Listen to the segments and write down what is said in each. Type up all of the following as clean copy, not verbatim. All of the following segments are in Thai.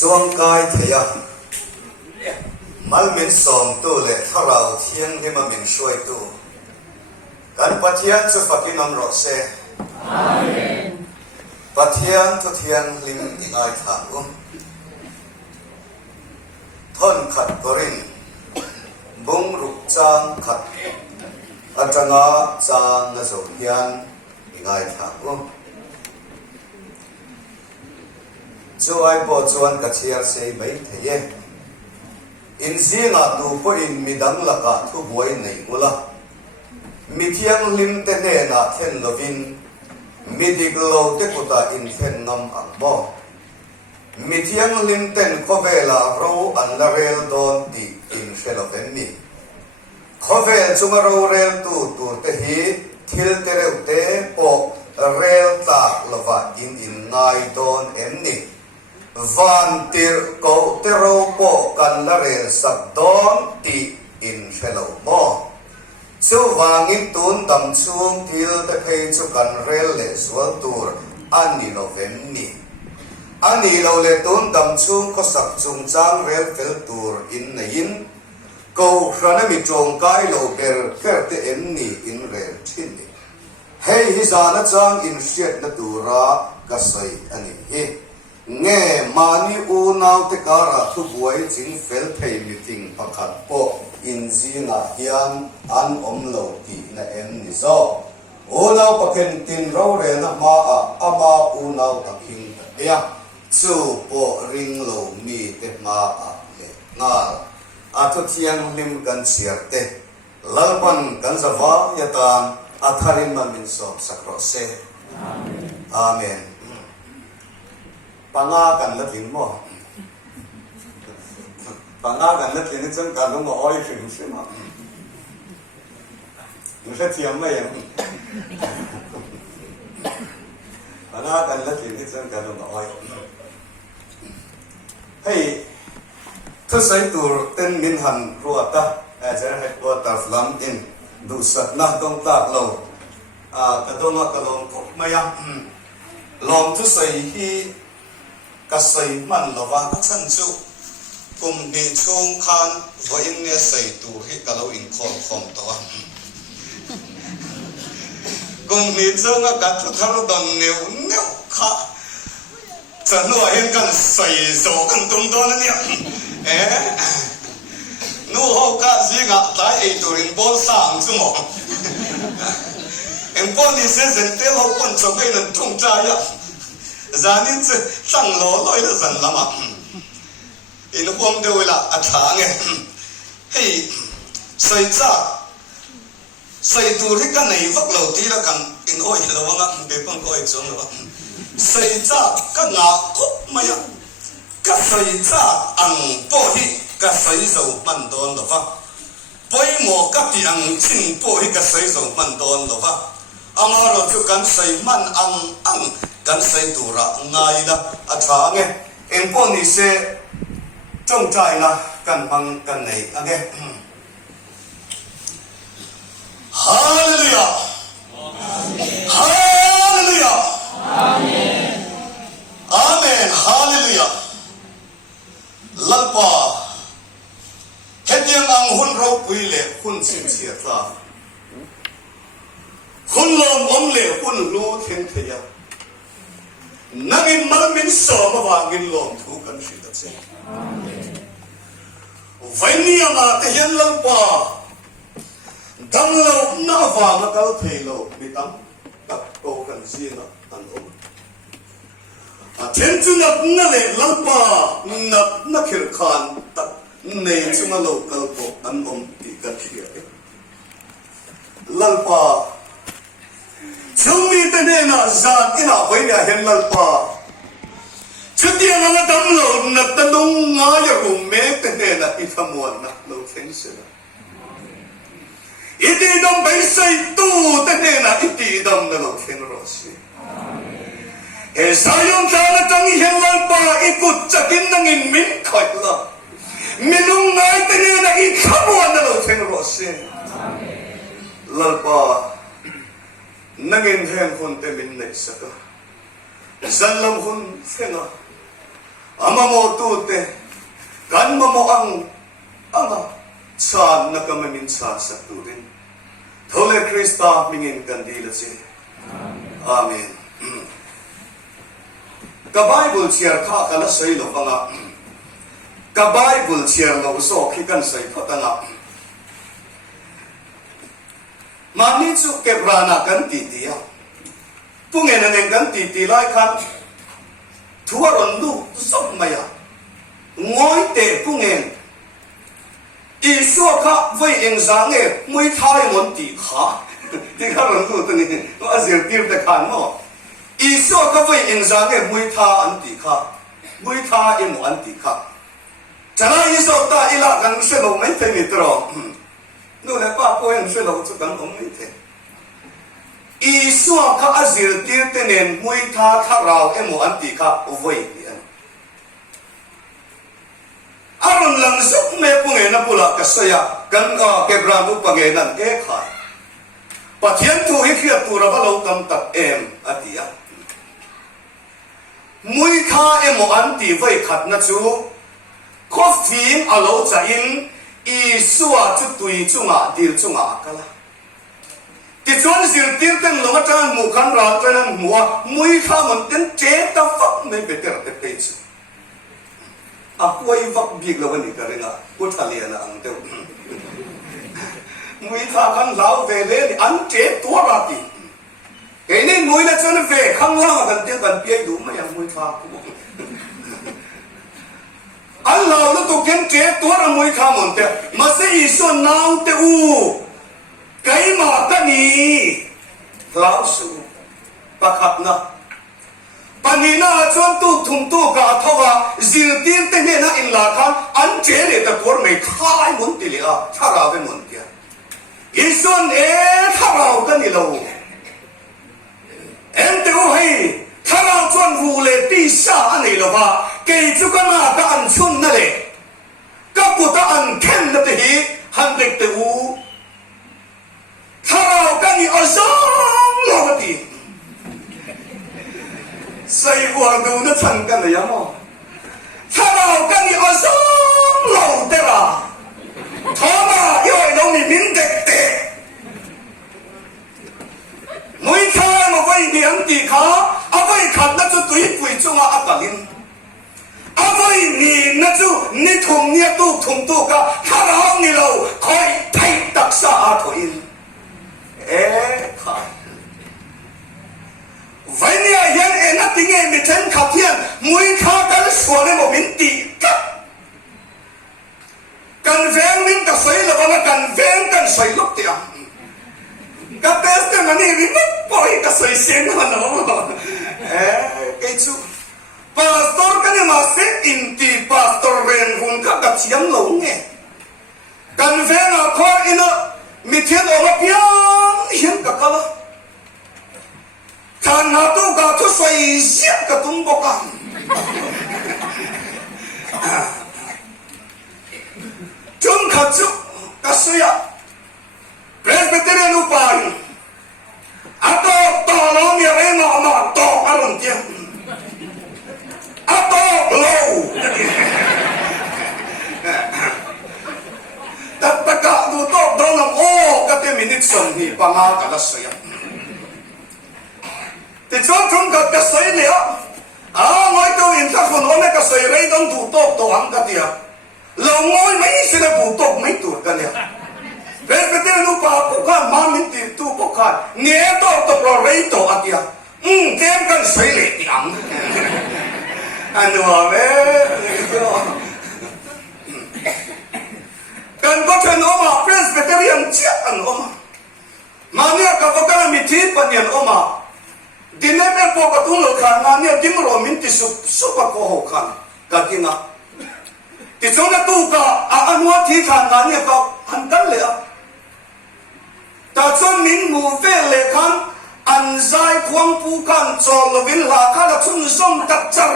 จวงกายเทียมันเป็นสองตัวเลยถ้าเราเที่ยงให้มันเป็นช่วยตัวการปฏิญาณจะฝักนำรอเสปฏิญาณทุเทียนลิมอิงไอถาอุท่อนขัดกรินบุ้งรุกจางขัดอาจารย์จางนสุเทียนอิงไอถาอุจวยปจวนกัจเชียร์เสยไม่เทียอินซีนาตูพออินมิดังละกาทุบวยในมุละมิเทียงลิมเตเนนาเทนลวินมิดิกโลเตกุตาอินเทนนำอังบอมิเทียงลิมเตนโคเวลาโรอันลาเรลดอนติอินเชลเวนนีโคเวลจุมาโรเรลตูตูเตฮีทิลเตเรวเตโปเรลตาลวาอินไงดอนเอ็นนีวันที่เขาเตโรโปกันละเรลสักดอนตีอินเชลโมชูวางิตุนดำช่วงทิลเตเพย์จุกันเรลเลสวัลตูร์อันนี้โนเวนนีอันนี้เราเลตุนดำช่วงก็สักจุงจางเรลเฟลตูร์อินในยินเขาครั้งนี้จงกายเราเปิดแค่เตเอ็นนีอินเรลทินนีเฮ้ยฮิซานะจางอินเชียดนัตูระกัสไซอันนี้เง่มานีอูนาวเตการะทุบไว้จิงเฟลเพย์มิติงประคัดโปอินซีนาเฮียนอันอมโลกีนะเอ็มนิโซอูนาวประเคนตินเราเรนะมาอามาอูนาวตะคิงตะเบียจูโปริงโลมีเตมาเลงาอาทุเทียงลิมกันเสียเตลลปันกันสวายตานอัทาริมามินสอบสักรอเซอาเมนปังอากันละถึงบ่ปังอากันละถึงนี่จังการลงมาอ้อยถึงใช่ไหมไม่ใช่เทียมไม่ยังปังอากันละถึงนี่จังการลงมาอ้อยให้ทุกสายตัวเต้นมินหันรัวตาจะให้รัวตาฟลัมอินดูสัตนะต้องตากเรากระโดดมากระโดดก็ไม่ยังลองทุกสายที่ก็ใส่มันละว่าก็ฉันจูกุมดีช่วงคันว่าอินเนี่ยใส่ตัวให้กับเราอินคอมคอมตัวกุมดีช่วงก็ทุกท่านเราดอนเนียวค่ะจะนัวเห็นกันใส่โซ่กันตรงตัวนั่นเนี่ยนู้เขาก็สิงะตายไอ้ตัวรินบอลสางสมองบอลนี่เส้นเตี้ยเราคนชอบให้นั่นทุ่งใจอ่ะจานินจะตั้งล้อลอยละสันละมั้งอินความเดียวละอัฐาไงให้ใส่จ้าใส่ตัวที่กันในฟักเหล่าตีละกันอินอ้อยละว่าเดี๋ยวต้องก้อยจงละว่าใส่จ้าก็งาคุบมายังก็ใส่จ้าอังโปฮิก็ใส่เสามันโดนละฟ้าปอยหมอกับที่อังชิงโปฮิก็ใส่เสามันโดนละฟ้าอามาเราทุกกันใส่มันอังกันใส่ตัวระง่ายนะอาชาไงเอ็มพวกนี้เสจงใจนะกันบังกันไหนอะไรฮาเลลูยาฮาเลลูยาอาเมนอาเมนฮาเลลูยาลัลปาเฮ็ดยังอังหุ่นเราปุยเล่หุ่นสินเสียตาหุ่นลมอมเล่หุ่นรู้เห็นเทียนักอินมันเป็นสอบมาว่ากินลมทุกกันสิตัดเสียวันนี้มาแต่ยันลังป่าดังเราหน้าฟ้ามาเกาเทโลมิตังตักโตกันสินะอันอมเทนจุนับนั่นเลยลังป่านักขิรขานตักในจุมาโลกัลโปอันอมติกันเชียลังป่าช่วงนี้แต่เนี่ยนะจานอินาไว้เนี่ยเห็นลัลปาชุดที่เราดำโลนัดตรงงายรุมเมฆแต่เนี่ยนะอิทามวนนะเราเข่งเสียอิติดำไปใส่ตู้แต่เนี่ยนะอิติดำนะเราเข่งรอสิสายยงจานจังเห็นลัลปาอิกุจจะกินนังอินมินขอยละมินุงไงแต่เนี่ยนะอิทามวนนะเราเข่งรอสิลัลปานังอินแห่งคนเต็มินเนสกะจัลลัมคนเสงะ amamo tu te kan mamo ang anga chan na kamamin sa turin thole Krista mingin kandila si amen ka Bible share ka kala say lo panga ka Bible share lo so khikan say phatanga mani chu kebrana kan titia pungen nen kan titi lai khan thuaron lu sok maya ngoi te pungen isu kha voi eng zange mui thai mon ti kha ti kha ron lu tani azir tir te khan mo isu kha voi eng zange mui tha an ti kha mui tha em an ti kha chana isu ta ila kan se lo mai te ni tro nu le pa ko en se lo chu kan om mai te isu kha azir tir te nen mui tha tha rao em an ti kha voi aron lang sok me punge na pula kasaya kan kebran u pange nan ke khai pathian tu hi khia tu ra lo tam tak em atia mui kha em an ti vai khat na chu coffee alo cha in i suwa chu tui chunga dil chunga kala ti chuan zir tir ten lo tan mu khan ra tan muwa mui kha mon ten che ta fak me better te page akwai vak big lo ni karenga uthaliana ang te mui tha kan lau ve le an che to ra ti ke ni mui na chon ve khang la kan te kan pi du ma yang mui tha ku an lau lo to ken che to ra mui tha mon te ma se i so nau te u kai ma ta ni lau su pakhat na panina chuan tu thum tu ka thawa zil tin te ne na in la khan an che le ta kor mai khai mun ti le a thara ve mun tia ison e thara ka ni lo em te u hei thara chuan hu le ti sa ani lo ba ke chu ka na ka an chun na le ka ku ta an khen na te hi han dek te u thara ka ni azang lo ti say uang đâu nó thành cái này lắm không? Sao nào cái gì ở sống lâu thế là, thọ mà yêu ai đâu mình biến đẹp đẹp, mỗi thay mà vay điểm thì khó, vay khát nó cho tụi quỷ chung à cả linh, vay nhìn nó cho nít thùng nia tu thùng tu cả, thà là không đi lâu, khỏi thay đặc sa thôi, khai vậy nè hiện em nó tiếng em bị chân khát thiên mũi khát cái số này một miếng tị cắt cần vén miếng cả sấy là bao cần vén cần sấy lúc tiệm cái test cái này bị mất bồi cả sấy sen mà nó cái chú pastor cái này mà sẽ in tị pastor ren hùng các gặp chiếm lâu nghe cần vén là coi ina mi thiên ở mặt biang hiện cả cái thằng nào tôi gặp tôi xoay giết cả tung bọc cả chúng khát chú cả suy à Presbyterian u bài to nó miệng em mà to ăn lần tiền to lâu tất cả tụi tôi đâu làm ô cái tên mình đi sống thì bằng ao cả là suy à thì chúng gặp cái sấy này ngồi tôi in các phần ôm cái sấy này đông thủ tục tổ hằng cái gì lâu ngồi mấy sự là thủ tục mấy tuổi cái này về cái tên lúc bà bốc khăn mà mình tìm tu bốc khăn nghe tổ tục rồi lấy tổ à kìa thêm cái sấy này thì ấm anh nói về cần có chuyện ôm à Presbyterian chết anh ôm mà nghe cái vật cái mình thi bận nhiên ôm à din em po ka tulo khan na ne dim ro min ti su pa ko ho khan ka kinga ti chona tu ka anwa thi khan na ne ka han kan le ta chon min mu ve le khan an zai kwang pu khan chol vin la ka la chun som tak char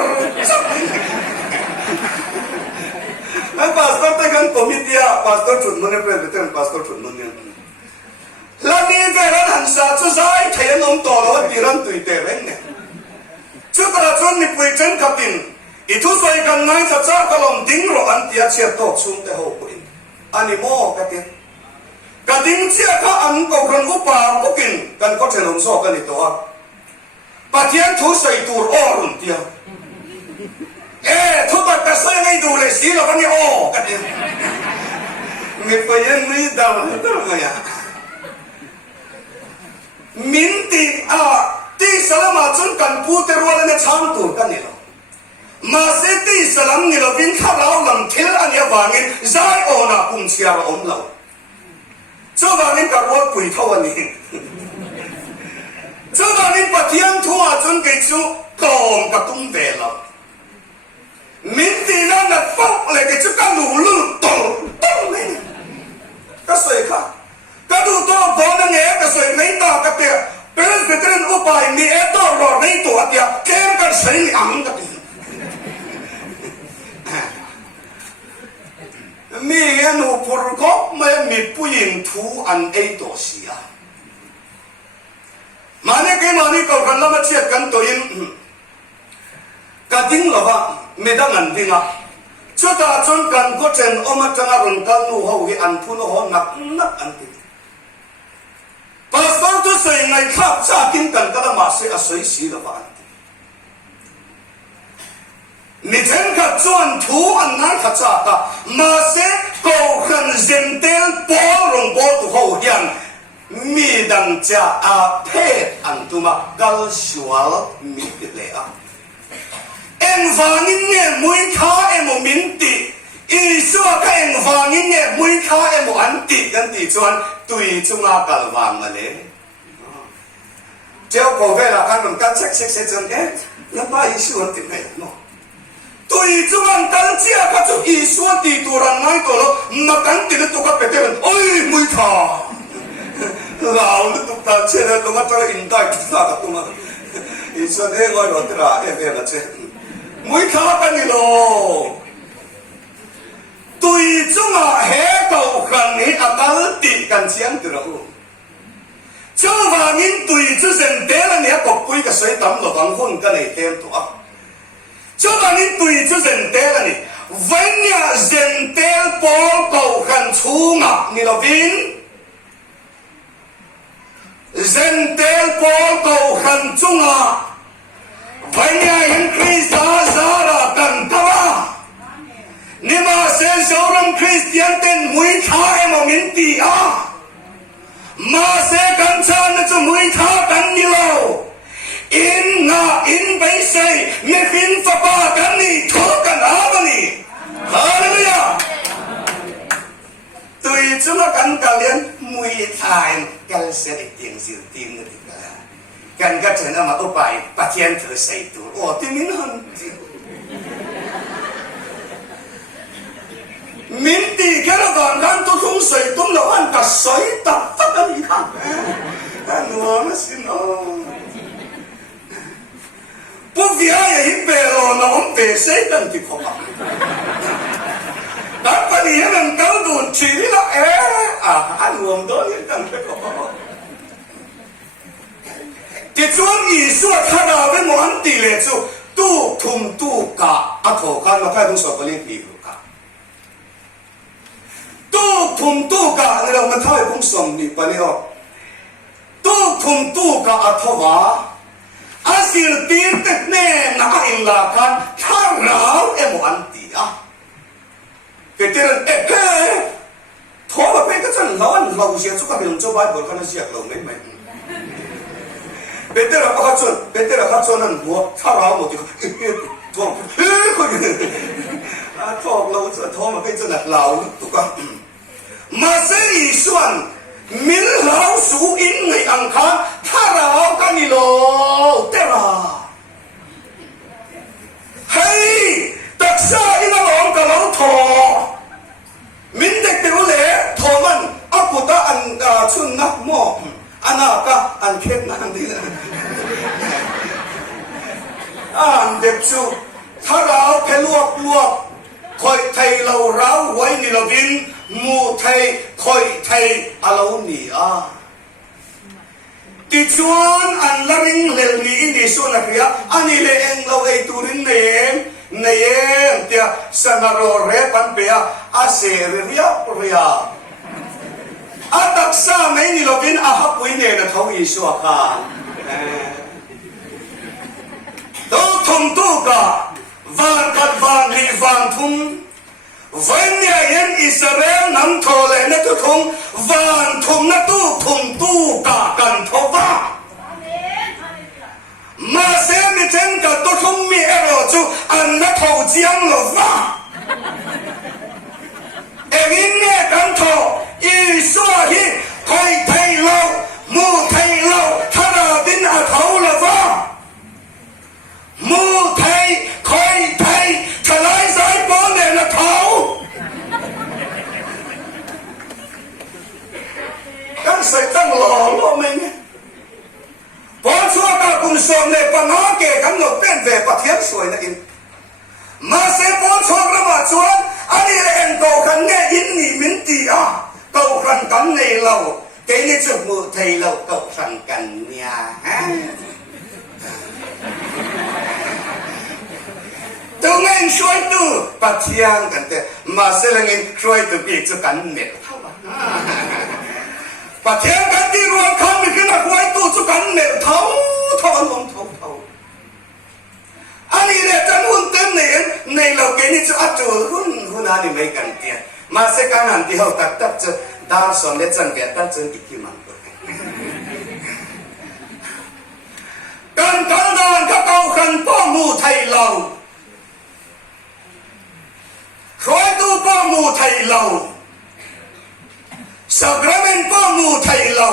pastor ta kan committee pastor chun mon president pastor chun mon là đi về là hành sa chú sai thấy ông to nó đi làm tùy tệ đấy nè chú ta là chú mình quỳ chân cặp tin, ít chú số วยกันไหมจะจ้ากระลมดิ้งรออันเตียเชียตกซุ่มแต่หกอินอันนี้โม่กันเตียกระดิ้งเชียข้าอันก็รันอุปาก็กินกันก็เฉลิมโซกันอีตัวปะเทียนทุใส่ตูร์อ้อรุ่นเตียทุกคนก็ใส่ไม่ดูเลยสิเราวันนี้อ้อกันเตียมีไปยังไม่ดาวตัวไงอ่ะมินตีที่สลามาจนกันพูดแต่ว่าเนี่ยช่างตัวกันนี่หรอมาเสตีสลัมนี่เราบินข้าวเราลำเทลอันนี้วางินใจโอนาปุ่มเชียร์อมเราเจ้าบ้านนี้กับว่าปุ๋ยเท่าวันนี้เจ้าบ้านนี้ปะเทียนทั่วจนเกิดจู่กอมกับตุ้มเบลเรามินตีนั่นน่ะฟังเลยเกิดจู่กันหนูลุ่มโตเลยก็สวยค่ะก็ดูตัวบอลนั่นเองก็สวยไม่ต่อกับเดียเป็นเรื่องอุปายมีเอตัวรอในตัวเดียแค่กันใส่อังกับเดียมีเงินอุปกรณ์ไม่มีผู้หญิงทูอันเอตัวเสียมาเนี่ยแกมานี่ก็กันแล้วมาเชียร์กันตัวเองก็ดิ้งหรอวะไม่ได้เงินดิ้งอ่ะชุดตาจนกันก็เจนออกมาจังหวะรุ่นกันนู่เขาอันพูนเขาหนักอันดิ้งภาษาตัวเสียงไงข้าจะกินกันก็ต้องมาเสียสวยสีหรอวะนี่เช่นข้าจวนทูอันนั้นข้าจะตามาเสียก็ขันเซนเตลปอลงปอตัวเขาเฮียนมีดังจะอาเพศอันตัวมากัลชัวลมีเลยอ่ะเอ็งฟังเนี่ยมุ้ยข้าเอ็มมินติอีสัวก็เอ็งฟังเนี่ยมุ้ยข้าเอ็มอันติกันติจวนตุยจุงอากัลวางมาเลยเจ้าพ่อเวลาการมันกันเช็คจนแล้วป้าอีสัวติดไหนเนาะตุยจุงอันกันเจ้าก็จุอีสัวติตัวรันไม่ตัวแล้วนักกันติดตัวก็เป็นเรื่องโอ้ยมุ้ยข้าเราเนี่ยตุกตาเชื่อเลยตัวมันจะอินได้ทุกอย่างกับตัวมันอีสัวเนี่ยก็รอดรานะเจ้มุ้ยข้ากันนี่โลตุยจุงอาเฮเก่าครั้งนี้อาการติดกันเชียงตัวเราเจ้าว่ามินตุยจุเซนเตลเนี่ยก็คุยกับสวยต่ำหลบางคนกันในเต็มตัวเจ้าว่ามินตุยจุเซนเตลนี่วันนี้เซนเตลปอลเก่าครั้งชูงะนี่เราบินเซนเตลปอลเก่าครั้งจุงอาวันนี้เห็นคริสต์ซารากันตัวนี่มาเซนชาวรังคริสเตียนเต็นมุ้ยข้าเอ็มมินตีมาเซกันชาเนี่ยจะมุ้ยข้ากันนี่เราอินไปใส่ไม่ฟินฟ้ากันนี่ทุกกันอะไรนี่ฮาเลลูยาตุยจุมากันกันเลียนมุ้ยทายกันเสด็จเตียงสิวตีนนี่กันก็จะนำมาอุปายปะเทียนเธอใส่ตัวโอ้ที่มินหันมินตีแค่ละก่อนกันตัวทุ่งใส่ตุ้มละวันก็ใส่ตับฟักกันอีกครั้งอันนู้นสิน้องปุ๊บยาอย่างเปโลน้องเปใส่กันที่ขอบแต่ปนีนั้นก็ดูชีวิตละอันนู้นโดนกันไปขอบที่ชวนอีสวดข้าราเป็นมันตีเลยจู่ตู้ทุ่มตู้กะอัฐกันมาแค่ต้องสอบกันเรียนอีกตู้ทุ่มตู้กะนี่เรามาเท่าไอ้พงสมนี่ปะเนี่ยตู้ทุ่มตู้กะอัฐวะอาศิลตีนตึกแน่นักอินลากันข้าเราเอ็มวันตีเกิดเรื่องโทรมาเป็นก็จะเราเสียสุขภาพของเจ้าบ้านบอกกันเสียเราไม่เป็นเราข้าชนนั่นหัวข้าเราหมดที่โทรคนโทรเราโทรมาเป็นจะหนักเราทุกคนมาเสียส่วนมิลเราสู่อินในอังคารถ้าเรากันนี่โลเตระเฮ้ยตักษาอินาลองกับเราทอมินเด็กเดี๋ยวเล่ทอมันอักุตะอันชุนนักหม้ออันน่ะก็อันเข้มนั่นดีนะเด็กชูถ้าเราเพลวกคอยไทยเราไว้นี่เราบินมูไทยคอยไทยเรานี่ติดชวนอันละริงเลวนี้นี่ส่วนนักเรียนอันนี้เลยเองเราไอตูรินเอง ในเองเตียสนารอเรปันเปียอาเสรีเรียเรียอาตักษาไม่นิลบินอาฮับวินเนนทวีชัวค่ะดูทุ่มตู้กะวันกัดวันลีวันทุ่มวันนี้ยังอิสราเอลนำโทเลนตุทุ่มวันทุ่มนตุทุ่มตู้กะกันทว่ามาเสียมิเจนกับตุทุ่มมีเอโรจูอันนัทเอาเจียงหลวว่าเอวินเนกันทออิสราเอลคอยไทยเรามูไทยเราทาราบินอาเทาละว่ามูไทยคอยไทยทลายสายปอนเนละเทากันใส่ตั้งหล่อไหมเนี่ยพอชัวร์กับคุณสมเนี่ยปัญหาเกี่ยวกับหนกเป็นแบบประเทศสวยนะอินมาเสียพอชัวร์กระบาดชวนอันนี้เองเก่าขันเนี่ยอินนี่มินตีอ่ะเก่าขันกันในเราเกนี่จะมือไทยเราเก่าขันกันเนี่ยฮะตัวเงินช่วยตัวปัจเจียงกันแต่มาเสียเงินช่วยตัวปีกจะกันเม็ดเท่าไหร่ปัจเจียงกันที่รวมคำมีขึ้นมาไว้ตัวจะกันเม็ดเท่าอันนี้เนี่ยจะมุ่งเต็มในเราเกนี่จะอัดตัวหุ่นอันนี้ไม่กันเตี้ยมาเสียการหันที่เขาตัดจะดาวสอนเล็ดจังแกตัดจนอีกที่มันการดานก็เก่ากันป้อมูไทยเราคอยดูป้อมูไทยเราสักระเมนป้อมูไทยเรา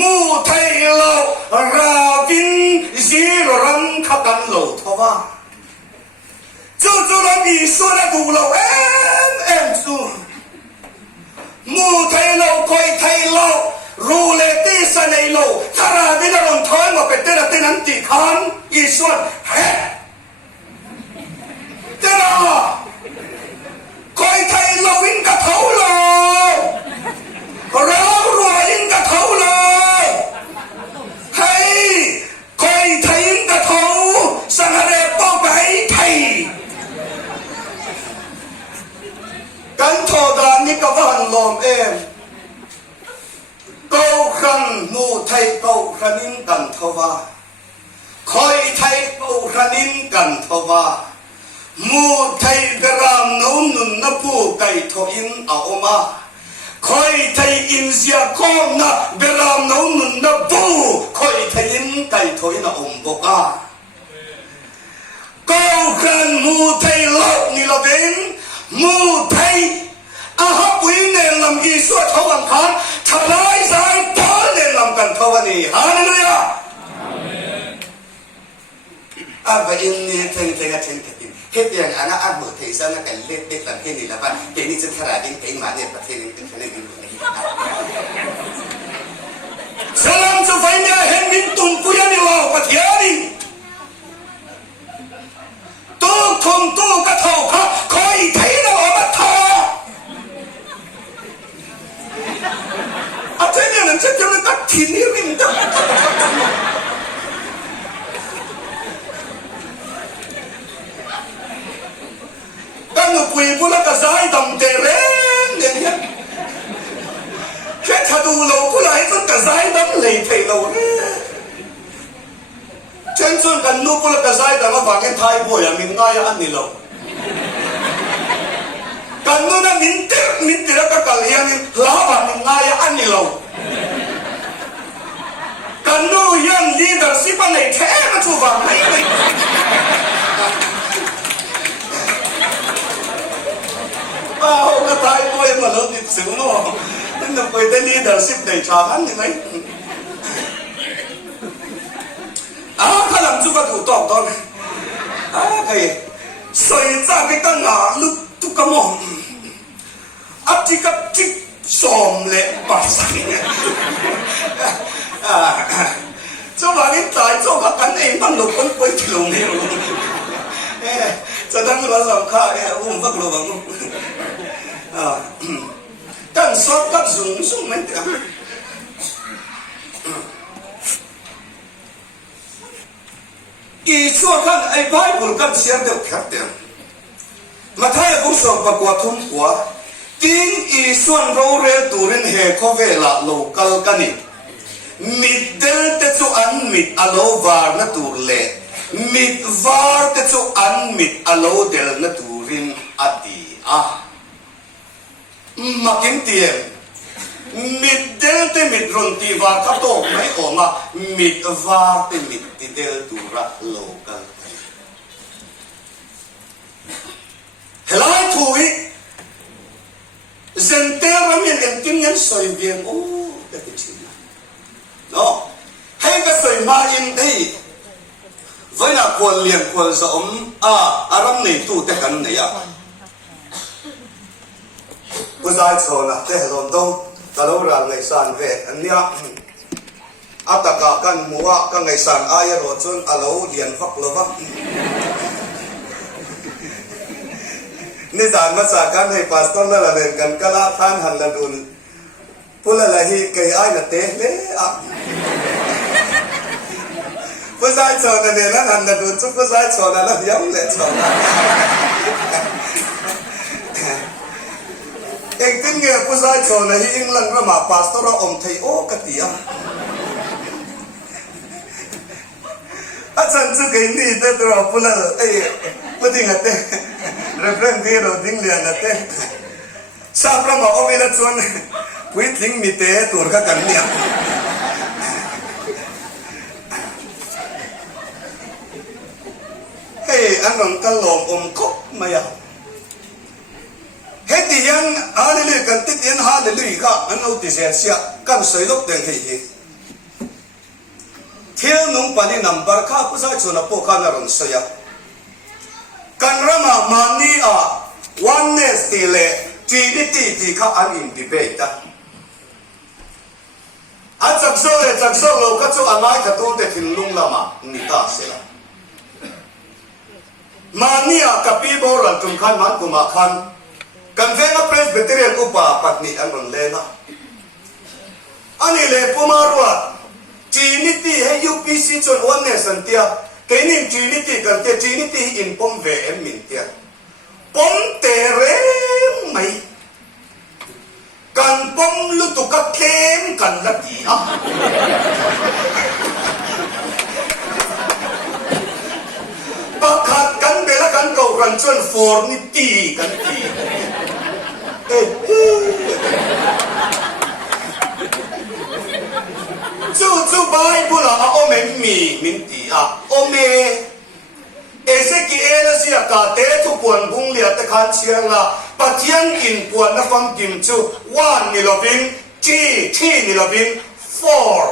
มูไทยเราราวินจีรันขักันโลทว่าจู่ๆเราอีส่วนดูเราเอ็มจู่มูไทยเราคอยไทยเรารูเลติสในโลถ้าราวินเราถอยมาเป็นเต้นนั้นติขันอีส่วนเฮ้เต้นคอยไทยเราวินกระเทาเลยเรารวยวินกระเทาเลยให้คอยไทยวินกระเทาสังหารป้องไปไทยกันโทดานิกวันลมเอ็มเกาขันมูไทยเกาขันินกันทว่าคอยไทยเกาขันินกันทว่ามูไทยกรามโนนุนนปูไก่ทอินเอามาคอยไทยอินเสียคองนะเบรามโนนุนนปูคอยไทยอินไก่ทอินเอาบกาเกาขันมูไทยลอกนี่ละเบงมูไทยอาฮับวินเนลำอีสวดทวังคันทลายสายตอเนลำกันทวันีฮาเลลูยาอาบอินนี่เทงกันเฮ็ดอย่างอันนั้นอันบุตรเทศน์กันเล็กๆลำเฮ็ดนี่ละบ้านเดี๋ยวนี้จะทราดินเองมาเนี่ยประเทศนี้เป็นแค่ไหนอยู่นี่สลามจะไฟเนี่ยเห็นมินตุ่มกุยนี่เราประเทศนี้ตู้ทงตู้กระเทาค่ะคอยไทยเราเอามาทออาจารย์เนี่ยนั่นจะจะตัดทีนี้ริมจังกันหนูปุยปุละกระซายดำเจริญเนี่ยแค่ถ้าดูเราปุละให้ต้นกระซายดำเลยเทเราเนี่ยเช่นส่วนกันหนูปุละกระซายดำมาฟังให้ไทยบ่อยมินง่ายอันนี้เรากันหนูน่ะมินเตอร์ก็กันเลี้ยงลาบะมินง่ายอันนี้เรากันหนูยังลีดเดอร์สิบอันไหนแท้มาถูกฟังให้เลยเอากระต่ายตัวเองมาแล้วติดสิวเนาะนั่นจะไปได้ลีดเดอร์สิบในชาพันยังไงข้าหลังจุกกระถูตอบตอนใครใส่จ้าไปตั้งหาลุกตุกกระมองอับจิกับจิกสอมเละปัสสาวะเจ้าว่านี่ตายเจ้าก็กันเองมันหลุดคนไปที่ลงเนี่ยจะตั้งวันเราข้าบักโลบังกันสอบกับสุ่มไม่ได้อิ อีช่วงกันไอ้ไบเบิลกันเสียงเดียวแค่เดียวมาไทยกุศลประกวดทุ่มหัวทิ้งอีส่วนเราเรียตูรินเฮคเวลาโลกัลกันนี่มิดเดลเตจูอันมิดอโลวาร์นตูเล่มิดวาร์เตจูอันมิดอโลเดลนตูรินอดีมากินเตียงมิดเดลเตมิดรอนตีวาร์คัตโตไม่ออกมามิดวาร์เตมิดติเดลตูระโลกัลเฮลัยทุยเซนเตอร์มันยังกินเงินสวยเบียงโอ้แต่ติดชินะเนาะให้ก็สวยมาอินที่ไว้น่ะควรเลี้ยงควรสมอารมณ์ในตู้แต่กันเนี่ยผู้ชายโซนะแต่หลอนต้องตลอดรังในสานเวอันเนี้ยอัตกะกันมัวกันในสานอายรจนอโลเลียนฟักลวักนี่สารมาจากการให้ปัสต้นละเล่นกันกะลาท่านหันละดุลพูดละฮีเกยไอ้ละเตะเละผู้ชายโซนเนี่ยนั่นหันละดุลชุดผู้ชายโซนนั่นย้ำเลยโซนเองติ้งเงี้ยผู้ชายโซนฮีอิงลังระมาปัสต้นเราอมไทยโอ้กติยาอาจารย์สุกัยนี่เตะตัวพูดละเอ้ยพูดถึงอะไรreference dia lo ding lian nate sapra ma omela chon pui thing mi te tur ka kan nia hey anong kalom khop maya he tian hallelujah kan tian hallelujah ka ano ti sia kan soi lok den hi thil nung pani number kha pu sa chuna po ka na ron soya kan rama mani oneness tile trinity ti kha an in debate chak so lo ka chu anai ka tu te thin lung lama ni ta sela mani ka pi bo ran tum khan man kuma khan kan venga presbyterian upa patni an ron lena ani le pumarwa trinity he upc chon oneness an tia cái niềm trinity cần tiệt trinity in pom về em mình tiệt pom tere mày cần pom lu tu cắt kem cần là gì à bác hạt cần bé là cần cầu cần chuẩn fornity cần gì chú bài bula ôm em mì mình tí ôm em Ezekiel siya ka te tu puan bung liat te khan siang la patian in puan na fam kim chu 1 nilovin 3 nilovin 4